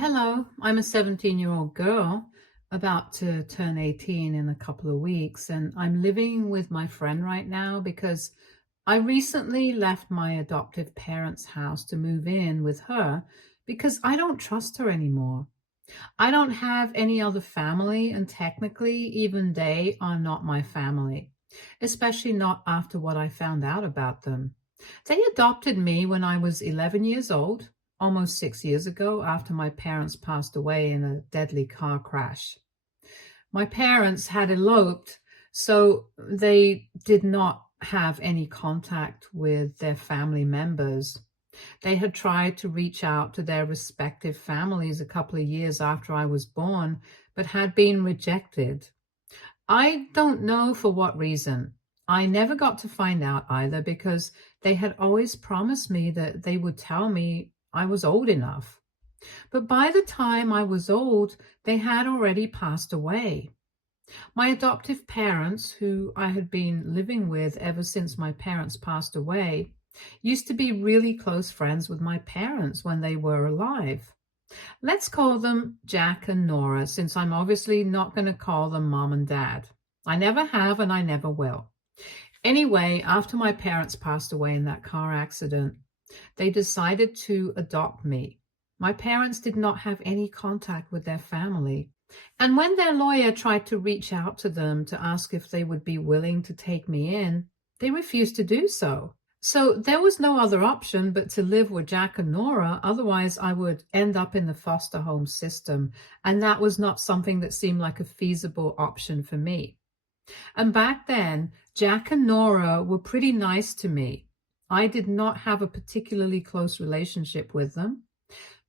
Hello, I'm a 17-year-old girl about to turn 18 in a couple of weeks, and I'm living with my friend right now because I recently left my adoptive parents' house to move in with her because I don't trust her anymore. I don't have any other family, and technically, even they are not my family, especially not after what I found out about them. They adopted me when I was 11 years old, almost 6 years ago, after my parents passed away in a deadly car crash. My parents had eloped, so they did not have any contact with their family members. They had tried to reach out to their respective families a couple of years after I was born, but had been rejected. I don't know for what reason. I never got to find out either because they had always promised me that they would tell me I was old enough. But by the time I was old, they had already passed away. My adoptive parents, who I had been living with ever since my parents passed away, used to be really close friends with my parents when they were alive. Let's call them Jack and Nora, since I'm obviously not going to call them mom and dad. I never have and I never will. Anyway, after my parents passed away in that car accident, they decided to adopt me. My parents did not have any contact with their family. And when their lawyer tried to reach out to them to ask if they would be willing to take me in, they refused to do so. So there was no other option but to live with Jack and Nora, otherwise I would end up in the foster home system, and that was not something that seemed like a feasible option for me. And back then, Jack and Nora were pretty nice to me. I did not have a particularly close relationship with them,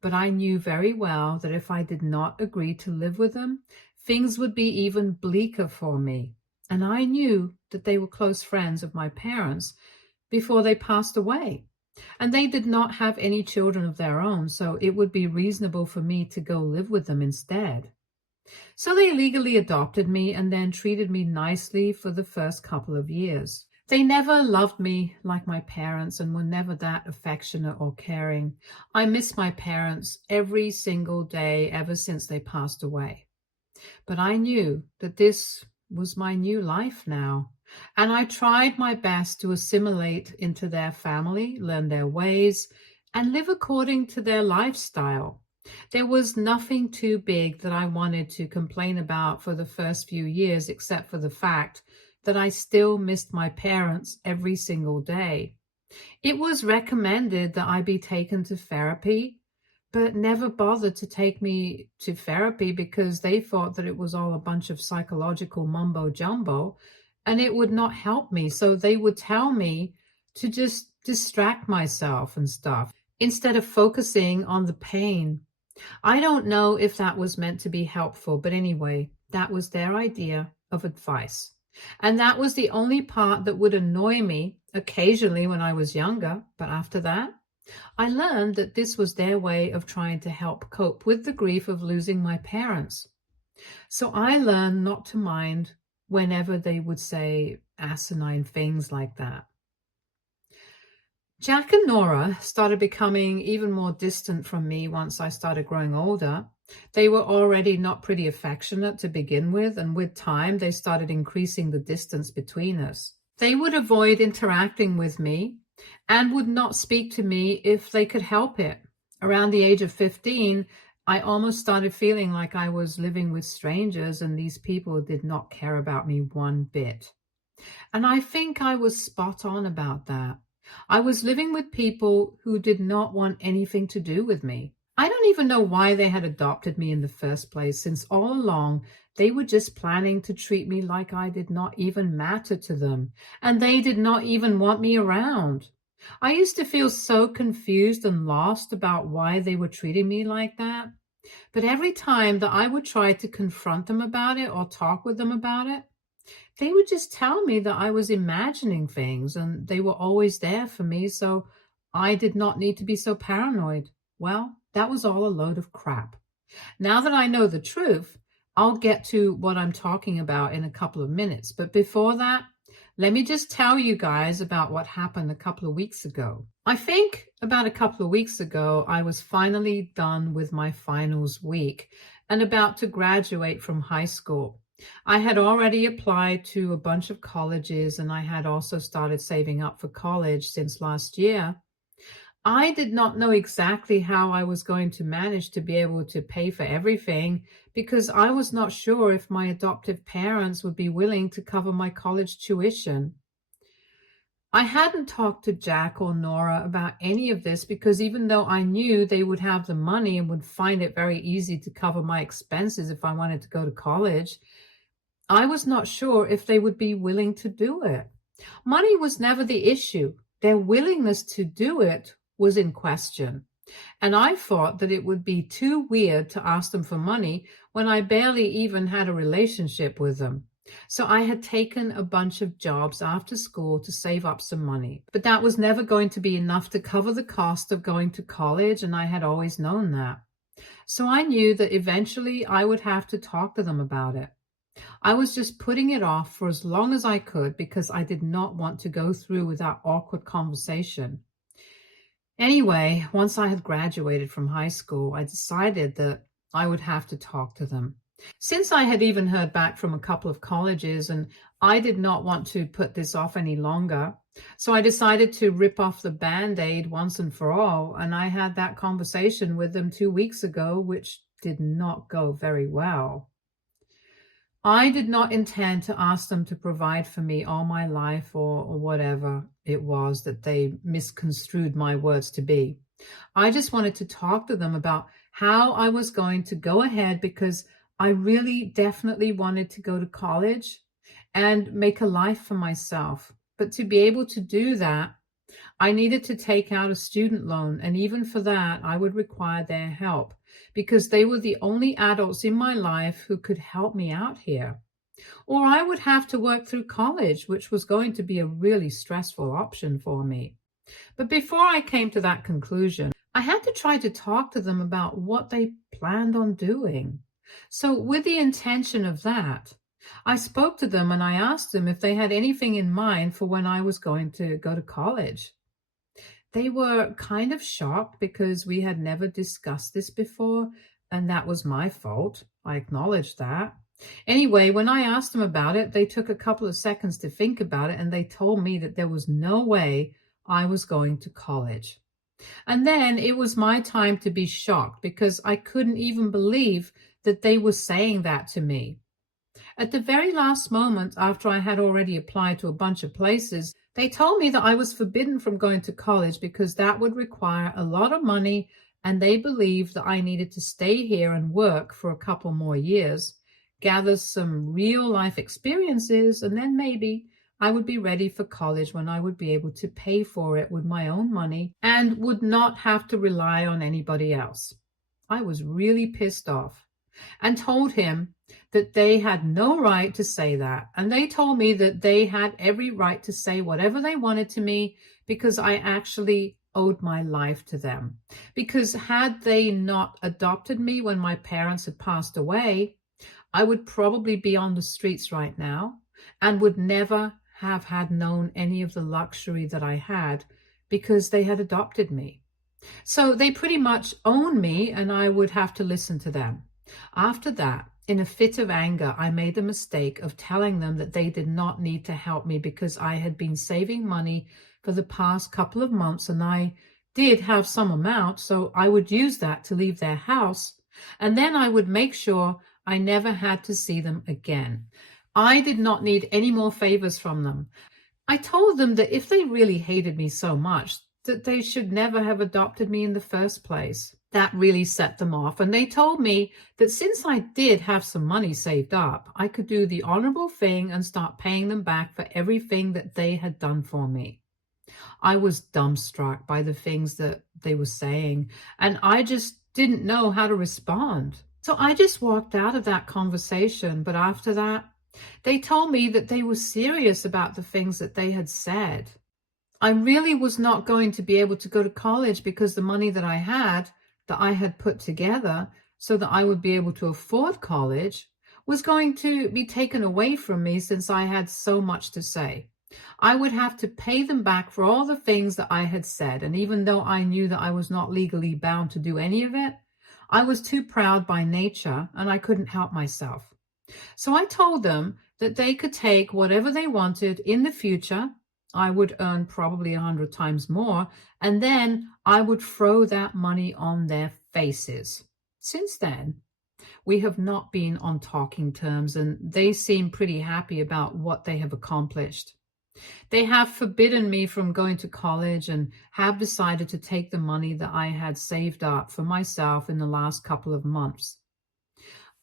but I knew very well that if I did not agree to live with them, things would be even bleaker for me. And I knew that they were close friends of my parents before they passed away. And they did not have any children of their own, so it would be reasonable for me to go live with them instead. So they legally adopted me and then treated me nicely for the first couple of years. They never loved me like my parents and were never that affectionate or caring. I miss my parents every single day ever since they passed away. But I knew that this was my new life now. And I tried my best to assimilate into their family, learn their ways, and live according to their lifestyle. There was nothing too big that I wanted to complain about for the first few years, except for the fact that I still missed my parents every single day. It was recommended that I be taken to therapy, but never bothered to take me to therapy because they thought that it was all a bunch of psychological mumbo jumbo and it would not help me. So they would tell me to just distract myself and stuff instead of focusing on the pain. I don't know if that was meant to be helpful, but anyway, that was their idea of advice. And that was the only part that would annoy me occasionally when I was younger. But after that, I learned that this was their way of trying to help cope with the grief of losing my parents. So I learned not to mind whenever they would say asinine things like that. Jack and Nora started becoming even more distant from me once I started growing older. They were already not pretty affectionate to begin with, and with time, they started increasing the distance between us. They would avoid interacting with me and would not speak to me if they could help it. Around the age of 15, I almost started feeling like I was living with strangers, and these people did not care about me one bit. And I think I was spot on about that. I was living with people who did not want anything to do with me. I don't even know why they had adopted me in the first place, since all along they were just planning to treat me like I did not even matter to them, and they did not even want me around. I used to feel so confused and lost about why they were treating me like that. But every time that I would try to confront them about it or talk with them about it, they would just tell me that I was imagining things and they were always there for me, so I did not need to be so paranoid. Well, that was all a load of crap. Now that I know the truth, I'll get to what I'm talking about in a couple of minutes. But before that, Let me just tell you guys about what happened a couple of weeks ago. I think about a couple of weeks ago, I was finally done with my finals week and about to graduate from high school. I had already applied to a bunch of colleges and I had also started saving up for college since last year. I did not know exactly how I was going to manage to be able to pay for everything because I was not sure if my adoptive parents would be willing to cover my college tuition. I hadn't talked to Jack or Nora about any of this because even though I knew they would have the money and would find it very easy to cover my expenses if I wanted to go to college, I was not sure if they would be willing to do it. Money was never the issue. Their willingness to do it was in question. And I thought that it would be too weird to ask them for money when I barely even had a relationship with them. So I had taken a bunch of jobs after school to save up some money. But that was never going to be enough to cover the cost of going to college, and I had always known that. So I knew that eventually I would have to talk to them about it. I was just putting it off for as long as I could because I did not want to go through with that awkward conversation. Anyway, once I had graduated from high school, I decided that I would have to talk to them. Since I had even heard back from a couple of colleges and I did not want to put this off any longer, so I decided to rip off the Band-Aid once and for all, and I had that conversation with them 2 weeks ago, which did not go very well. I did not intend to ask them to provide for me all my life or whatever it was that they misconstrued my words to be. I just wanted to talk to them about how I was going to go ahead because I really definitely wanted to go to college and make a life for myself. But to be able to do that, I needed to take out a student loan, and even for that, I would require their help because they were the only adults in my life who could help me out here. Or I would have to work through college, which was going to be a really stressful option for me. But before I came to that conclusion, I had to try to talk to them about what they planned on doing. So with the intention of that, I spoke to them and I asked them if they had anything in mind for when I was going to go to college. They were kind of shocked because we had never discussed this before, and that was my fault. I acknowledged that. Anyway, when I asked them about it, they took a couple of seconds to think about it, and they told me that there was no way I was going to college. And then it was my time to be shocked because I couldn't even believe that they were saying that to me. At the very last moment, after I had already applied to a bunch of places, they told me that I was forbidden from going to college because that would require a lot of money, and they believed that I needed to stay here and work for a couple more years, gather some real life experiences, and then maybe I would be ready for college when I would be able to pay for it with my own money and would not have to rely on anybody else. I was really pissed off and told him that they had no right to say that. And they told me that they had every right to say whatever they wanted to me because I actually owed my life to them. Because had they not adopted me when my parents had passed away, I would probably be on the streets right now and would never have had known any of the luxury that I had because they had adopted me. So they pretty much own me and I would have to listen to them. After that, in a fit of anger, I made the mistake of telling them that they did not need to help me because I had been saving money for the past couple of months and I did have some amount, so I would use that to leave their house and then I would make sure I never had to see them again. I did not need any more favors from them. I told them that if they really hated me so much, that they should never have adopted me in the first place. That really set them off, and they told me that since I did have some money saved up, I could do the honorable thing and start paying them back for everything that they had done for me. I was dumbstruck by the things that they were saying, and I just didn't know how to respond. So I just walked out of that conversation, but after that, they told me that they were serious about the things that they had said. I really was not going to be able to go to college because the money that I had put together so that I would be able to afford college was going to be taken away from me since I had so much to say. I would have to pay them back for all the things that I had said. And even though I knew that I was not legally bound to do any of it, I was too proud by nature and I couldn't help myself. So I told them that they could take whatever they wanted in the future. I would earn probably 100 times more, and then I would throw that money on their faces. Since then, we have not been on talking terms, and they seem pretty happy about what they have accomplished. They have forbidden me from going to college and have decided to take the money that I had saved up for myself in the last couple of months.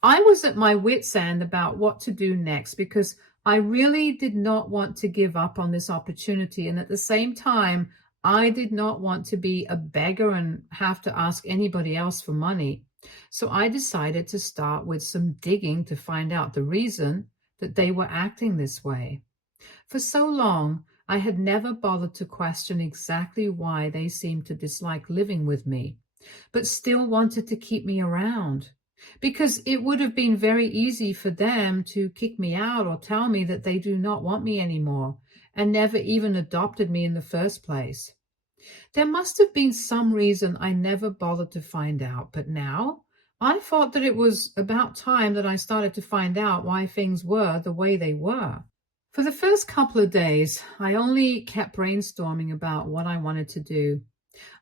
I was at my wit's end about what to do next because I really did not want to give up on this opportunity. And at the same time, I did not want to be a beggar and have to ask anybody else for money. So I decided to start with some digging to find out the reason that they were acting this way. For so long, I had never bothered to question exactly why they seemed to dislike living with me, but still wanted to keep me around. Because it would have been very easy for them to kick me out or tell me that they do not want me anymore and never even adopted me in the first place. There must have been some reason I never bothered to find out, but now I thought that it was about time that I started to find out why things were the way they were. For the first couple of days, I only kept brainstorming about what I wanted to do.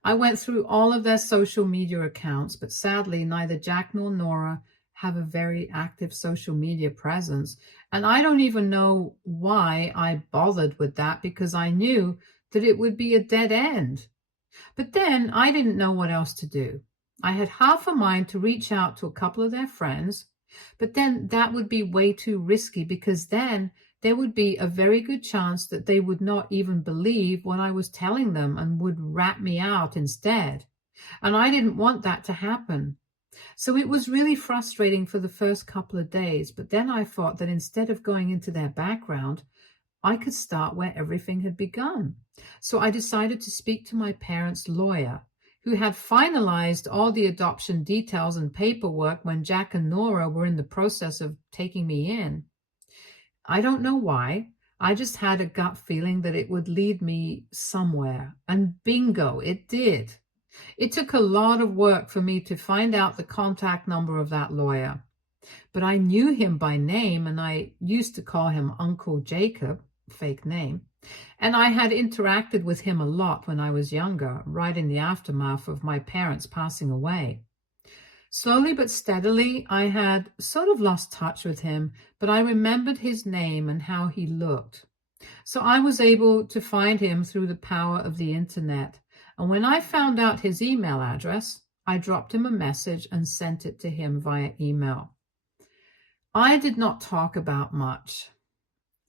I went through all of their social media accounts, but sadly, neither Jack nor Nora have a very active social media presence. And I don't even know why I bothered with that because I knew that it would be a dead end. But then I didn't know what else to do. I had half a mind to reach out to a couple of their friends, but then that would be way too risky because then there would be a very good chance that they would not even believe what I was telling them and would rat me out instead. And I didn't want that to happen. So it was really frustrating for the first couple of days. But then I thought that instead of going into their background, I could start where everything had begun. So I decided to speak to my parents' lawyer, who had finalized all the adoption details and paperwork when Jack and Nora were in the process of taking me in. I don't know why. I just had a gut feeling that it would lead me somewhere. And bingo, it did. It took a lot of work for me to find out the contact number of that lawyer. But I knew him by name, and I used to call him Uncle Jacob, fake name. And I had interacted with him a lot when I was younger, right in the aftermath of my parents passing away. Slowly but steadily, I had sort of lost touch with him, but I remembered his name and how he looked. So I was able to find him through the power of the internet. And when I found out his email address, I dropped him a message and sent it to him via email. I did not talk about much.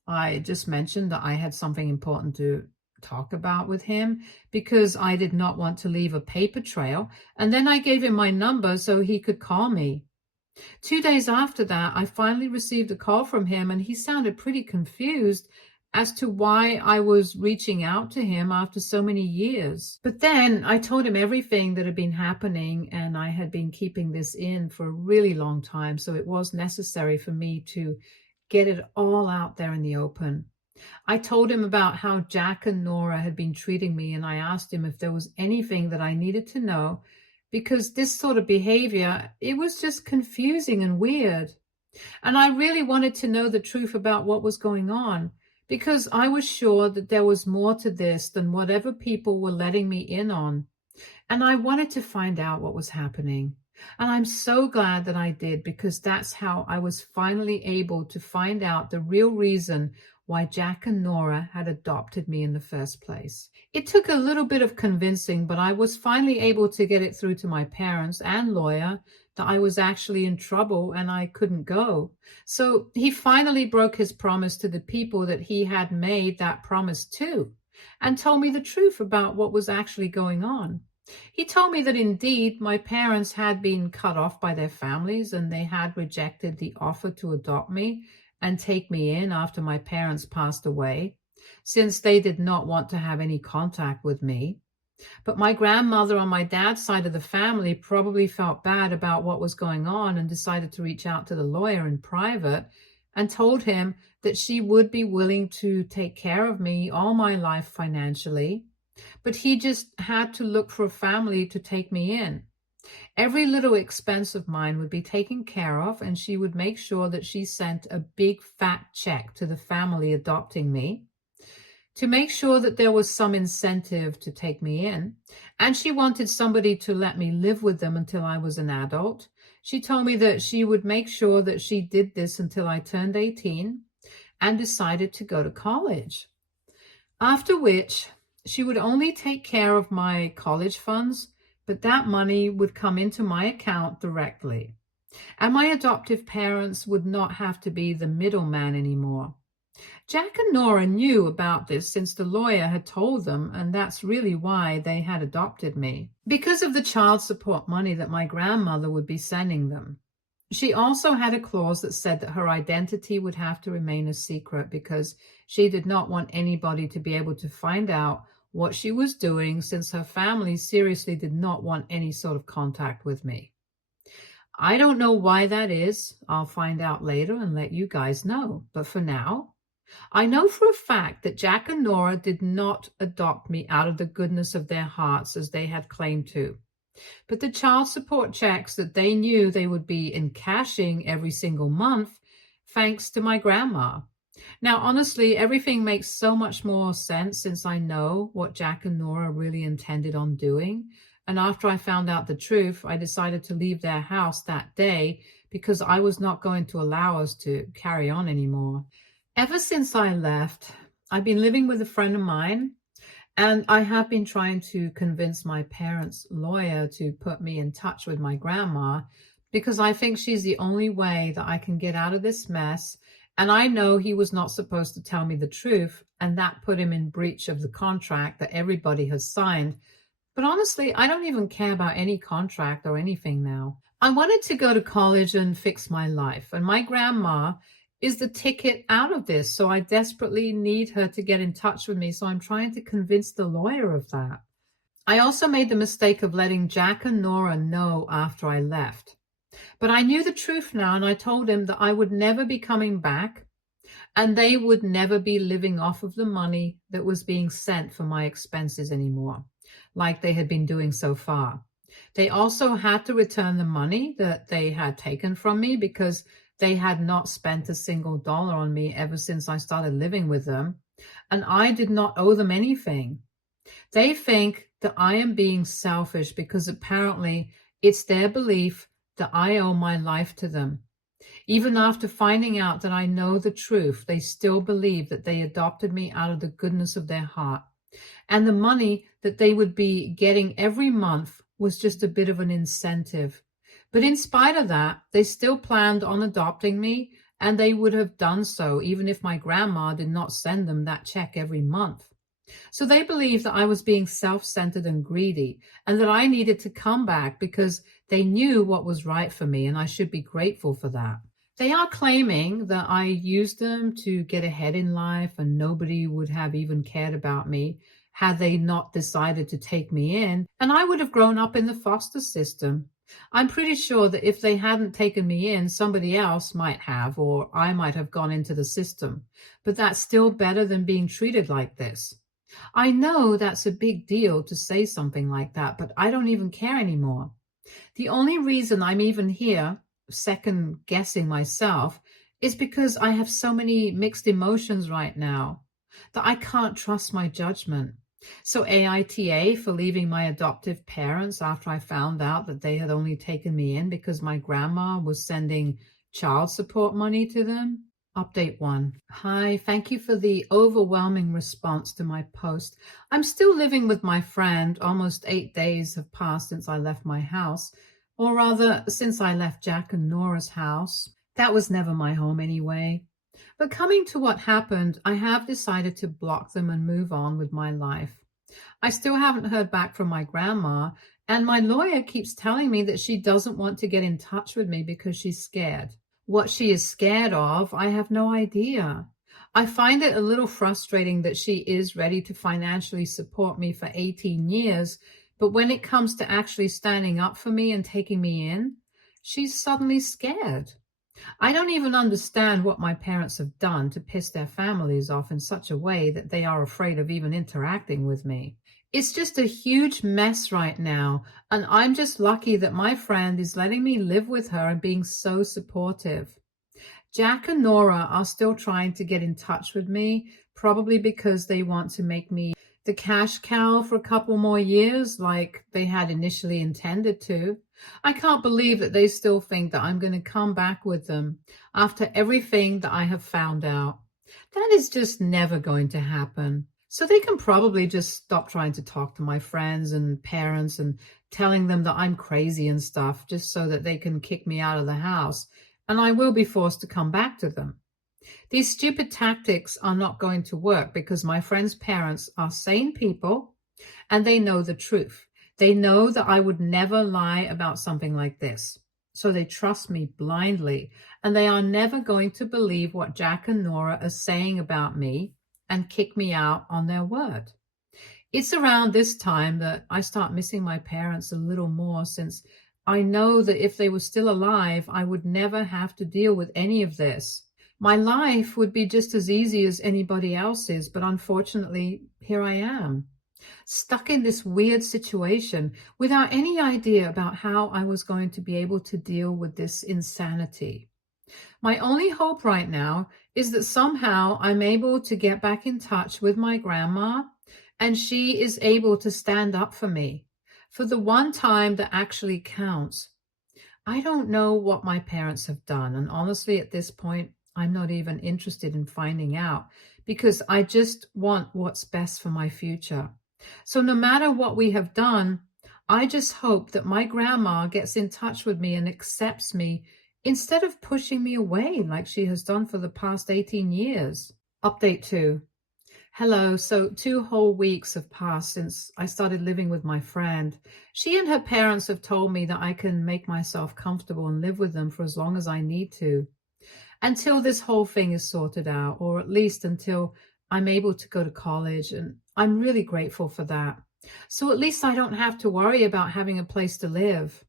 I just mentioned that I had something important to talk about with him because I did not want to leave a paper trail. And then I gave him my number so he could call me. 2 days after that, I finally received a call from him, and he sounded pretty confused as to why I was reaching out to him after so many years. But then I told him everything that had been happening, and I had been keeping this in for a really long time. So it was necessary for me to get it all out there in the open. I told him about how Jack and Nora had been treating me, and I asked him if there was anything that I needed to know, because this sort of behavior, it was just confusing and weird. And I really wanted to know the truth about what was going on, because I was sure that there was more to this than whatever people were letting me in on. And I wanted to find out what was happening. And I'm so glad that I did, because that's how I was finally able to find out the real reason why Jack and Nora had adopted me in the first place. It took a little bit of convincing, but I was finally able to get it through to my parents and lawyer that I was actually in trouble and I couldn't go. So he finally broke his promise to the people that he had made that promise to and told me the truth about what was actually going on. He told me that indeed my parents had been cut off by their families and they had rejected the offer to adopt me and take me in after my parents passed away, since they did not want to have any contact with me. But my grandmother on my dad's side of the family probably felt bad about what was going on and decided to reach out to the lawyer in private and told him that she would be willing to take care of me all my life financially, but he just had to look for a family to take me in. Every little expense of mine would be taken care of, and she would make sure that she sent a big fat check to the family adopting me to make sure that there was some incentive to take me in. And she wanted somebody to let me live with them until I was an adult. She told me that she would make sure that she did this until I turned 18 and decided to go to college. After which, she would only take care of my college funds, but that money would come into my account directly. And my adoptive parents would not have to be the middleman anymore. Jack and Nora knew about this since the lawyer had told them, and that's really why they had adopted me, because of the child support money that my grandmother would be sending them. She also had a clause that said that her identity would have to remain a secret because she did not want anybody to be able to find out what she was doing, since her family seriously did not want any sort of contact with me. I don't know why that is. I'll find out later and let you guys know. But for now, I know for a fact that Jack and Nora did not adopt me out of the goodness of their hearts as they had claimed to. But the child support checks that they knew they would be encashing every single month, thanks to my grandma. Now, honestly, everything makes so much more sense since I know what Jack and Nora really intended on doing. And after I found out the truth, I decided to leave their house that day because I was not going to allow us to carry on anymore. Ever since I left, I've been living with a friend of mine, and I have been trying to convince my parents' lawyer to put me in touch with my grandma because I think she's the only way that I can get out of this mess. And I know he was not supposed to tell me the truth, and that put him in breach of the contract that everybody has signed. But honestly, I don't even care about any contract or anything now. I wanted to go to college and fix my life, and my grandma is the ticket out of this, so I desperately need her to get in touch with me, so I'm trying to convince the lawyer of that. I also made the mistake of letting Jack and Nora know after I left. But I knew the truth now, and I told him that I would never be coming back, and they would never be living off of the money that was being sent for my expenses anymore, like they had been doing so far. They also had to return the money that they had taken from me because they had not spent a single dollar on me ever since I started living with them, and I did not owe them anything. They think that I am being selfish because apparently it's their belief that I owe my life to them. Even after finding out that I know the truth, they still believe that they adopted me out of the goodness of their heart, and the money that they would be getting every month was just a bit of an incentive. But in spite of that, they still planned on adopting me, and they would have done so even if my grandma did not send them that check every month. So they believed that I was being self-centered and greedy, and that I needed to come back because they knew what was right for me, and I should be grateful for that. They are claiming that I used them to get ahead in life, and nobody would have even cared about me had they not decided to take me in, and I would have grown up in the foster system. I'm pretty sure that if they hadn't taken me in, somebody else might have, or I might have gone into the system. But that's still better than being treated like this. I know that's a big deal to say something like that, but I don't even care anymore. The only reason I'm even here, second guessing myself, is because I have so many mixed emotions right now that I can't trust my judgment. So AITA for leaving my adoptive parents after I found out that they had only taken me in because my grandma was sending child support money to them. Update 1. Hi, thank you for the overwhelming response to my post. I'm still living with my friend. Almost 8 days have passed since I left my house, or rather, since I left Jack and Nora's house. That was never my home anyway. But coming to what happened, I have decided to block them and move on with my life. I still haven't heard back from my grandma, and my lawyer keeps telling me that she doesn't want to get in touch with me because she's scared. What she is scared of, I have no idea. I find it a little frustrating that she is ready to financially support me for 18 years, but when it comes to actually standing up for me and taking me in, she's suddenly scared. I don't even understand what my parents have done to piss their families off in such a way that they are afraid of even interacting with me. It's just a huge mess right now, and I'm just lucky that my friend is letting me live with her and being so supportive. Jack and Nora are still trying to get in touch with me, probably because they want to make me the cash cow for a couple more years, like they had initially intended to. I can't believe that they still think that I'm going to come back with them after everything that I have found out. That is just never going to happen. So they can probably just stop trying to talk to my friends and parents and telling them that I'm crazy and stuff just so that they can kick me out of the house, and I will be forced to come back to them. These stupid tactics are not going to work because my friend's parents are sane people and they know the truth. They know that I would never lie about something like this. So they trust me blindly, and they are never going to believe what Jack and Nora are saying about me and kick me out on their word. It's around this time that I start missing my parents a little more, since I know that if they were still alive, I would never have to deal with any of this. My life would be just as easy as anybody else's, but unfortunately, here I am, stuck in this weird situation without any idea about how I was going to be able to deal with this insanity. My only hope right now is that somehow I'm able to get back in touch with my grandma and she is able to stand up for me for the one time that actually counts. I don't know what my parents have done, and honestly, at this point, I'm not even interested in finding out because I just want what's best for my future. So, no matter what we have done, I just hope that my grandma gets in touch with me and accepts me instead of pushing me away like she has done for the past 18 years. Update 2. Hello. So 2 whole weeks have passed since I started living with my friend. She and her parents have told me that I can make myself comfortable and live with them for as long as I need to, until this whole thing is sorted out, or at least until I'm able to go to college. And I'm really grateful for that. So at least I don't have to worry about having a place to live.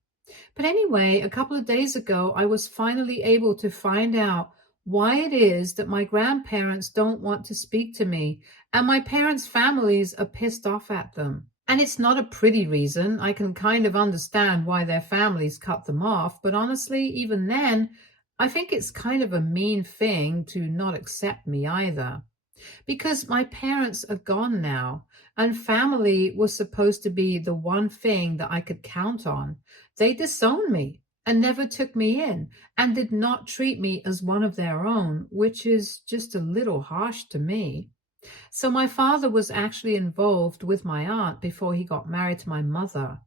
But anyway, a couple of days ago, I was finally able to find out why it is that my grandparents don't want to speak to me and my parents' families are pissed off at them. And it's not a pretty reason. I can kind of understand why their families cut them off, but honestly, even then, I think it's kind of a mean thing to not accept me either. Because my parents are gone now, and family was supposed to be the one thing that I could count on. They disowned me and never took me in and did not treat me as one of their own, which is just a little harsh to me. So my father was actually involved with my aunt before he got married to my mother.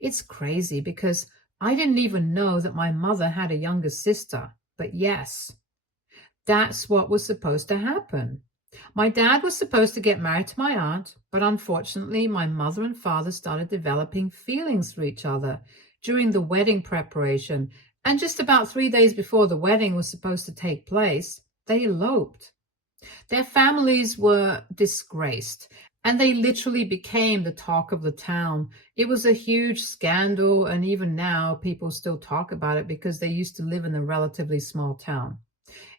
It's crazy because I didn't even know that my mother had a younger sister. But yes, that's what was supposed to happen. My dad was supposed to get married to my aunt, but unfortunately, my mother and father started developing feelings for each other during the wedding preparation. And just about 3 days before the wedding was supposed to take place, they eloped. Their families were disgraced, and they literally became the talk of the town. It was a huge scandal, and even now, people still talk about it because they used to live in a relatively small town.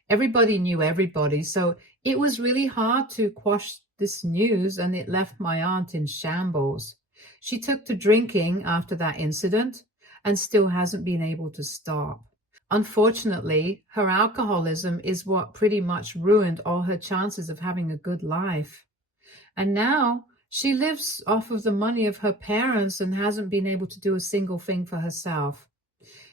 Everybody knew everybody, so it was really hard to quash this news, and it left my aunt in shambles. She took to drinking after that incident and still hasn't been able to stop. Unfortunately, her alcoholism is what pretty much ruined all her chances of having a good life. And now she lives off of the money of her parents and hasn't been able to do a single thing for herself.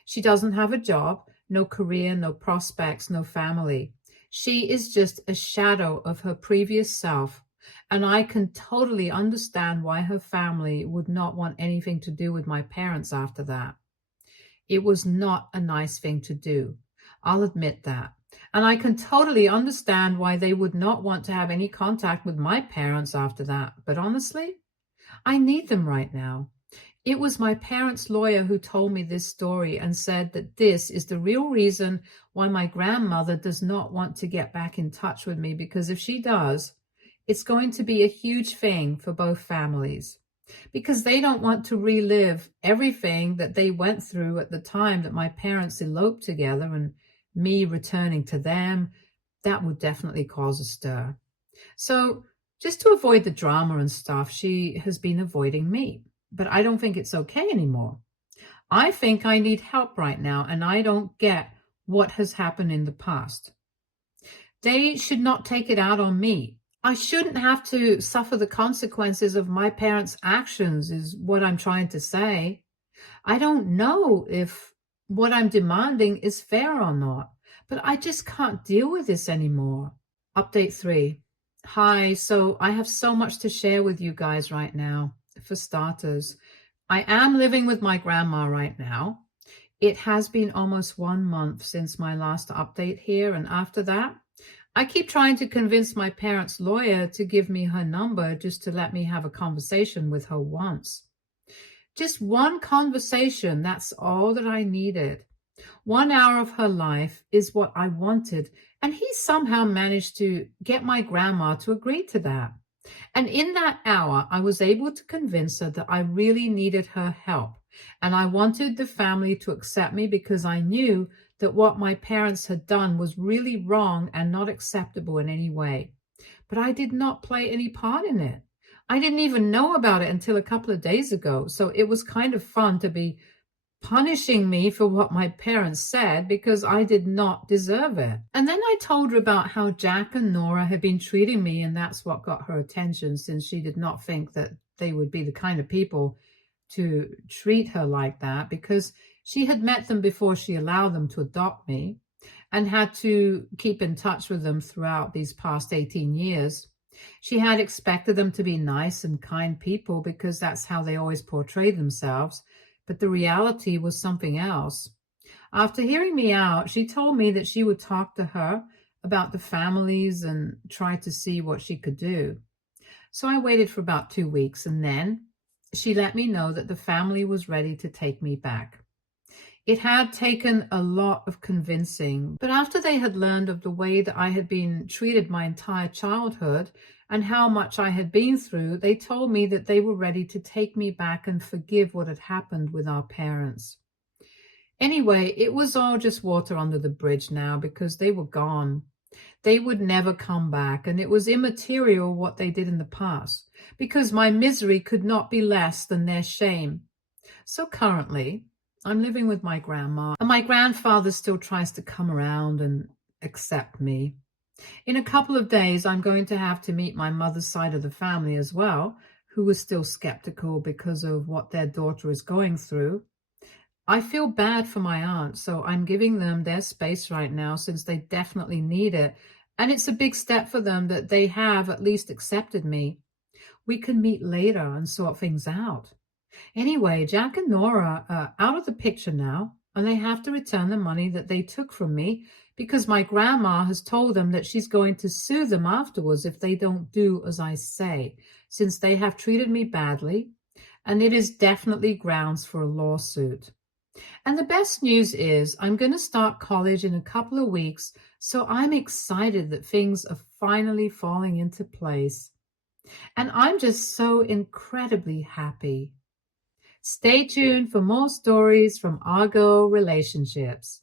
She doesn't have a job, no career, no prospects, no family. She is just a shadow of her previous self, and I can totally understand why her family would not want anything to do with my parents after that. It was not a nice thing to do. I'll admit that. And I can totally understand why they would not want to have any contact with my parents after that. But honestly, I need them right now. It was my parents' lawyer who told me this story and said that this is the real reason why my grandmother does not want to get back in touch with me, because if she does, it's going to be a huge thing for both families, because they don't want to relive everything that they went through at the time that my parents eloped together and me returning to them, that would definitely cause a stir. So just to avoid the drama and stuff, she has been avoiding me. But I don't think it's okay anymore. I think I need help right now, and I don't get what has happened in the past. They should not take it out on me. I shouldn't have to suffer the consequences of my parents' actions, is what I'm trying to say. I don't know if what I'm demanding is fair or not, but I just can't deal with this anymore. Update 3. Hi, so I have so much to share with you guys right now. For starters, I am living with my grandma right now. It has been almost 1 month since my last update here, and after that, I keep trying to convince my parents' lawyer to give me her number just to let me have a conversation with her once. Just one conversation, that's all that I needed. 1 hour of her life is what I wanted, and he somehow managed to get my grandma to agree to that. And in that hour, I was able to convince her that I really needed her help, and I wanted the family to accept me because I knew that what my parents had done was really wrong and not acceptable in any way. But I did not play any part in it. I didn't even know about it until a couple of days ago, so it was kind of fun to be punishing me for what my parents said because I did not deserve it. And then I told her about how Jack and Nora had been treating me, and that's what got her attention, since she did not think that they would be the kind of people to treat her like that, because she had met them before she allowed them to adopt me and had to keep in touch with them throughout these past 18 years. She had expected them to be nice and kind people because that's how they always portray themselves, but the reality was something else. After hearing me out, she told me that she would talk to her about the families and try to see what she could do. So I waited for about 2 weeks, and then she let me know that the family was ready to take me back. It had taken a lot of convincing, but after they had learned of the way that I had been treated my entire childhood and how much I had been through, they told me that they were ready to take me back and forgive what had happened with our parents. Anyway, it was all just water under the bridge now because they were gone. They would never come back, and it was immaterial what they did in the past because my misery could not be less than their shame. So currently, I'm living with my grandma, and my grandfather still tries to come around and accept me. In a couple of days, I'm going to have to meet my mother's side of the family as well, who is still skeptical because of what their daughter is going through. I feel bad for my aunt, so I'm giving them their space right now since they definitely need it, and it's a big step for them that they have at least accepted me. We can meet later and sort things out. Anyway, Jack and Nora are out of the picture now, and they have to return the money that they took from me because my grandma has told them that she's going to sue them afterwards if they don't do as I say, since they have treated me badly, and it is definitely grounds for a lawsuit. And the best news is I'm going to start college in a couple of weeks, so I'm excited that things are finally falling into place. And I'm just so incredibly happy. Stay tuned for more stories from Argo Relationships.